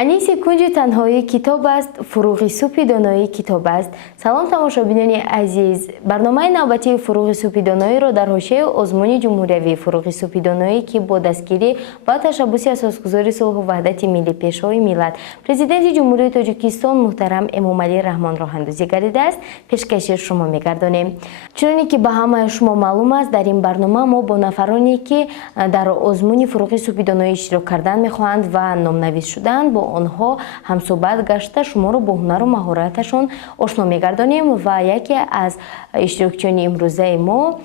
انیس کنج تنهایی کتاب است، فروغ سوپی دانایی کتاب است. سلام تماشابینان عزیز، برنامه نوبتی فروغ سوپی دانایی را در حاشیه آزمون جمهوری فروغ سوپی دانایی که با دستگیری و تشبوس اساسگذار صلح و وحدت ملی پیشروی ملت پرزیدنت جمهوری تاجیکستان محترم امامعلی رحمان راه اندازی گردیده است پیشکش شما می‌گردانیم. چنانکه که به همه شما معلوم است، در این برنامه ما با نفرانی که در آزمون فروغ سوپی دانایی اشتراک کردن می‌خواهند و نام‌نویس شدند با آنها همصحبت گشته شما را با هنر و مهارتشان آشنا می‌گردانیم و یکی از اشتراکچیان امروزه ما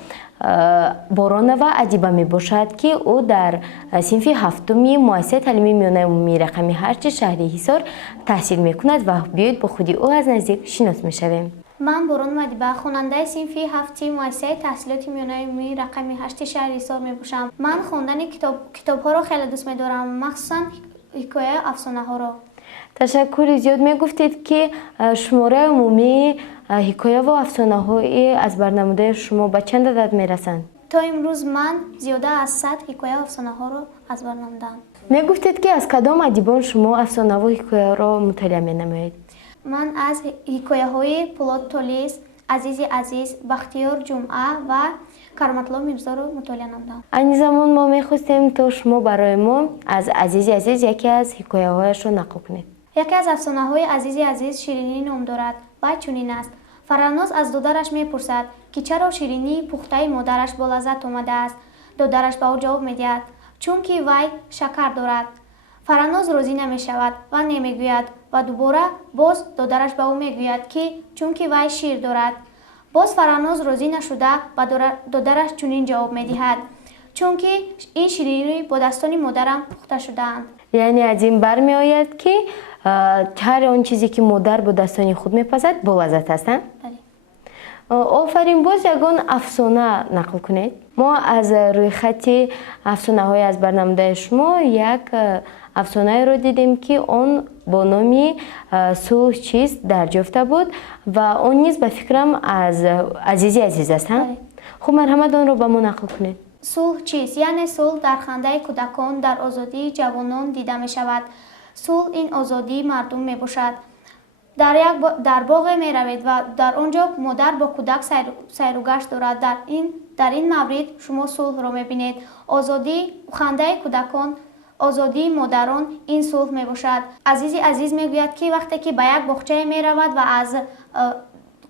بارانова ادیبه می باشد که او در صنف هفتمی مؤسسه تعلیمی میانه عمومی رقم 8 شهر حصار تحصیل می کند و بیایید با خودی او از نزدیک شناس می شویم. من باران ادیبه خواننده صنف هفتی مؤسسه تحصیلات میانه عمومی رقم 8 شهر حصار می باشم. من خواندن کتاب‌ها را خیلی دوست می دارم، مخصوصا حکایه افسانه ها را. تشکر زیاد. می گفتید که شماره عمومی حکایه و افسانه های از برنموده شما به چند عدد می رسند؟ تا امروز من زیاده از 100 حکایه و افسانه ها را از بر نمودم. می گفتید که از کدام ادیبان شما افسانه و حکایه را مطالعه می نمایید؟ من از حکایه های پولاد تولیس، عزیز عزیز، بختیار جمعه و کرامت‌الله میرزا را مطالعه نمودم. این زمان ما می‌خواستیم تا شما برای ما از عزیز عزیز یکی از حکایه هایش را نقل کنید. یکی از افسانه های عزیز عزیز شیرینی نام دارد و چنین است: فرانوز از دادرش میپرسد که چرا شیرینی پخته مادرش با لذت آمده است. دادرش به او جواب میدهد چون که وی شکر دارد. فرانوز راضی نمیشود و نمیگوید و دوباره باز دادرش به او میگوید که چون که وی شیر دارد. باز فرانوز راضی نشده و دادرش چنین جواب میدهد چون که این شیرینی با دستان مادرم پخته شده‌اند. یعنی از این برمی آید که هر آن چیزی که مادر با دستان خود میپزد با لذت است. بله. آفرین. باز یگان افسانه نقل کنید. ما از روی خط افسانه های از برنامه شما یک افسانه رو دیدیم که آن با نامی صلح چیست دریافته بود و آن نیز به فکرم از عزیز عزیز است. خب مرحمت آن رو به ما نقل کنید. صلح چیست؟ یعنی صلح در خنده کودکان، در آزادی جوانان دیده می شود. صلح این آزادی مردم می باشد. در باغ می روید و در آنجا مادر با کودک سیر و گشت دارد. در این مورد شما صلح را می بینید. آزادی خنده کودکان، آزادی مادران، این صلح می باشد. عزیز عزیز می گوید که وقتی که به یک باغچه می رود و از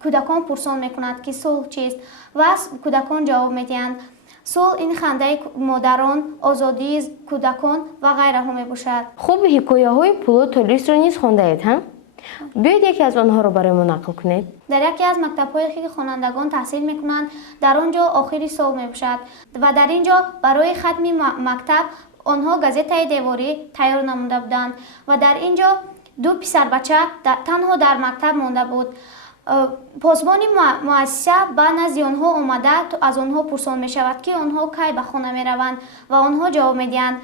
کودکان پرسان می کند که صلح چیست و کودکان جواب می دهند. صلح این خنده مادران، آزادی کودکان و غیره ها می باشد. خوب حکایه های پولاد تولیس را نیز خوانده اید هم؟ بیایید یکی از آنها را برای ما نقل کنید. در یکی از مکتب‌هایی که خوانندگان تحصیل می‌کنند در آنجا آخری سال می‌باشد و در اینجا برای ختم مکتب آنها گازیته دیواری تیار نموده بودند و در اینجا دو پسر بچه تنها در مکتب مانده بود. پاسبان مؤسسه به نزد آنها آمده از آنها پرسان می شود که آنها کی به خانه می روند و آنها جواب می دهند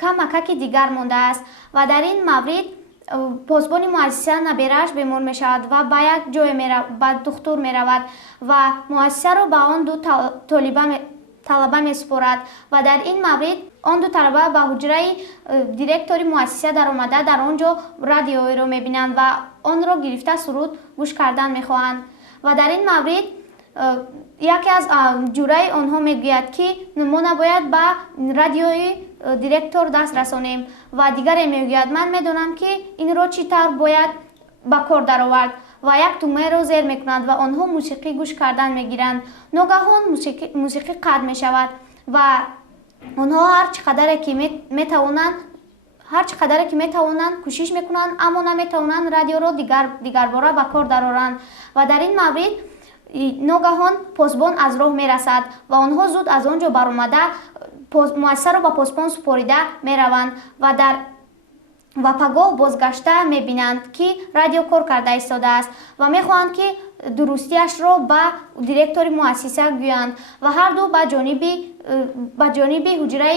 کمک دیگر مانده است و در این مورد پاسبان مؤسسه نبیرش بیمار می شود و به یک جای به دکتر می رود و مؤسسه را به آن دو طلبه می سپارد و در این مورد آن دو طلبه به حجره دیرکتوری مؤسسه در آمده در آنجا رادیویی را می بینند و آن را گرفته سرود گوش کردن می خواهند و در این مورد یکی از جوره آنها می گوید که ما نباید به رادیوی دیرکتور دست رسانیم و دیگری می گوید من می دانم که این را چی طور باید به کار در آورد و یک تومه را زیر می کنند و آنها موسیقی گوش کردن می گیرند. ناگهان موسیقی قطع می شود و آنها هر چقدر که می توانند کوشش می کنند اما نمی توانند رادیو را دیگر باره به کار درآورند و در این مورد ناگهان پاسبان از راه می رسد و آنها زود از آنجا برآمده مؤسسه را به پاسبان سپاریده می روند و پگاه بازگشته می بینند که رادیو کار کرده ایستاده است و می خواهند که درستیش را به دیرکتوری مؤسسه گویند و هر دو به جانب حجره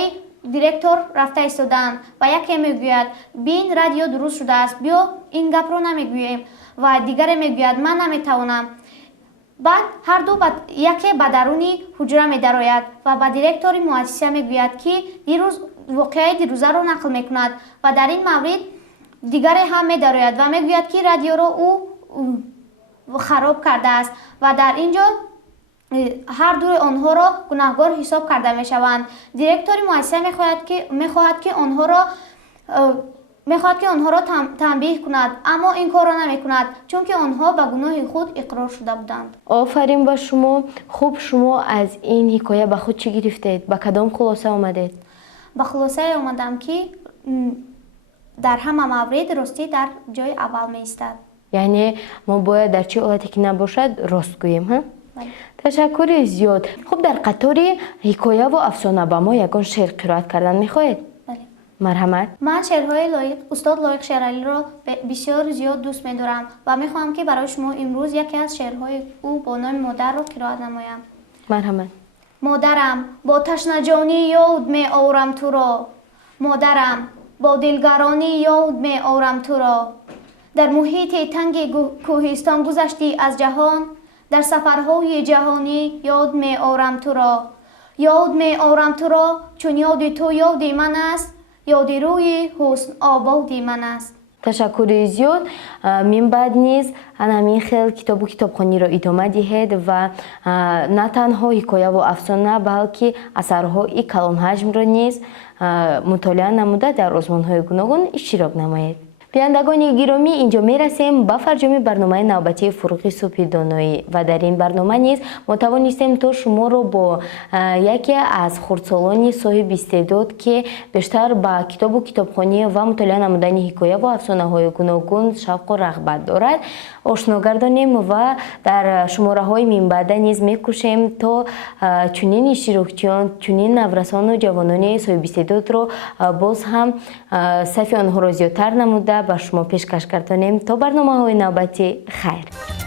دیرکتور رفته ایستادند و یکی می گوید بین رادیو درست شده است بیا این گپ را نمی گوییم و دیگری می گوید من نمی توانم. بعد هر دو یکی به درونی حجره می درآید و به دیرکتوری مؤسسه می گوید که دیروز واقعه دیروزه را نقل می کند و در این مورد дигаре ҳам медарояд ва мегӯяд ки радиоро ӯ хароб кардааст ва дар ин ҷо ҳар дуи онҳоро гунаҳгор ҳисоб карда мешаванд. Директори муассиса мехоҳад ки онҳоро танбиҳ кунад, аммо ин корро намекунад, чунки онҳо ба гуноҳи худ иқрор шуда буданд. офарин ба шумо. Хуб, шумо аз ин ҳикоя ба худ чӣ гирифтед? Ба кадом хулоса омадед? Ба хулосае омадам ки дар ҳама маврид ростӣ дар ҷои аввал меистад. яъне мо бояд дар чӣ ҳолате ки набошад рост гӯем. ташаккури зиёд. Хуб, дар қатори ҳикояву афсона ба мо ягон шеър қироат кардан мехоҳед? марҳамат. Ман шеърҳои устод Лоиқ Шералиро бисёр зиёд дӯст медорам ва мехоҳам ки барои шумо имрӯз яке аз шеърҳои ӯ бо номи Модарро қироат намоям. марҳамат. модарам, бо ташнаҷонӣ ёд меорам туро. модарам, бо дилгаронӣ ёд меорам туро. дар муҳити танги кӯҳистон гузаштӣ аз ҷаҳон. дар сафарҳои ҷаҳонӣ ёд меорам туро. ёд меорам туро, чун ёди ту ёди ман аст. ёди рӯи ҳусн ободи ман аст. ташаккури зиёд. Мин баъд низ ҳамин хел китобу китобхониро идома диҳед ва на танҳо ҳикояву афсона, балки асарҳои калонҳаҷмро низ мутолиа намуда дар озмонҳои гуногун иштирок намоед. бинандагони гиромӣ, инҷо мерасем ба фарҷоми барномаи навбатии Фуруғи Субҳи Доноӣ ва дар ин барнома низ мо тавонистем то шуморо бо яке аз хурдсолони соҳиби истеъдод ки бештар ба китобу китобхонӣ ва мутолиа намудани ҳикояву афсонаҳои гуногун шавқу рағбат дорад ошно гардонем ва дар шумораҳои минбаъда низ мекӯшем то чунин иштирокчиён, чунин наврасону ҷавонони соҳиби истеъдодро боз ҳам сайфи онҳоро зиёдтар намуда ба шумо пешкаш гардонем. То барномаҳои навбатӣ хайр.